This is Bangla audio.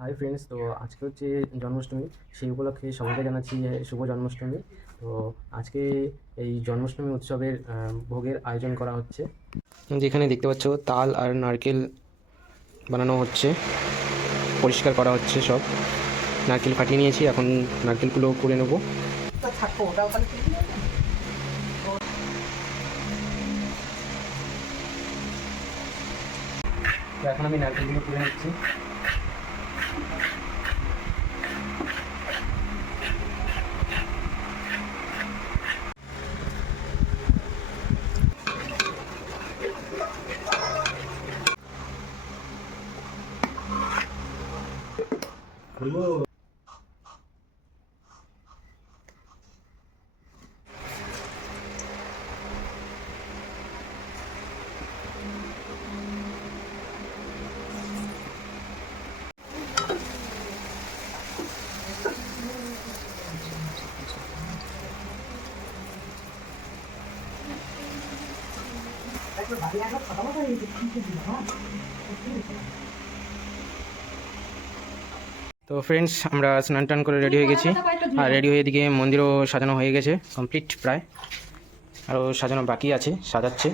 হাই ফ্রেন্ডস, তো আজকে হচ্ছে জন্মাষ্টমী। সেই উপলক্ষে সবাইকে জানাচ্ছি শুভ জন্মাষ্টমী। তো আজকে এই জন্মাষ্টমী উৎসবের ভোগের আয়োজন করা হচ্ছে। যেখানে দেখতে পাচ্ছ তাল আর নারকেল বানানো হচ্ছে, পরিষ্কার করা হচ্ছে। সব নারকেল ফাটিয়ে নিয়েছি, এখন নারকেলগুলো করে নেবো। তো এখন আমি নারকেলগুলো করে নিচ্ছি। তো ফ্রেন্ডস, আমরা স্নান টান করে রেডি হয়ে গেছি, আর রেডি হয়ে এদিকে মন্দিরও সাজানো হয়ে গেছে, কমপ্লিট প্রায়। আরও সাজানো বাকি আছে, সাজাচ্ছে।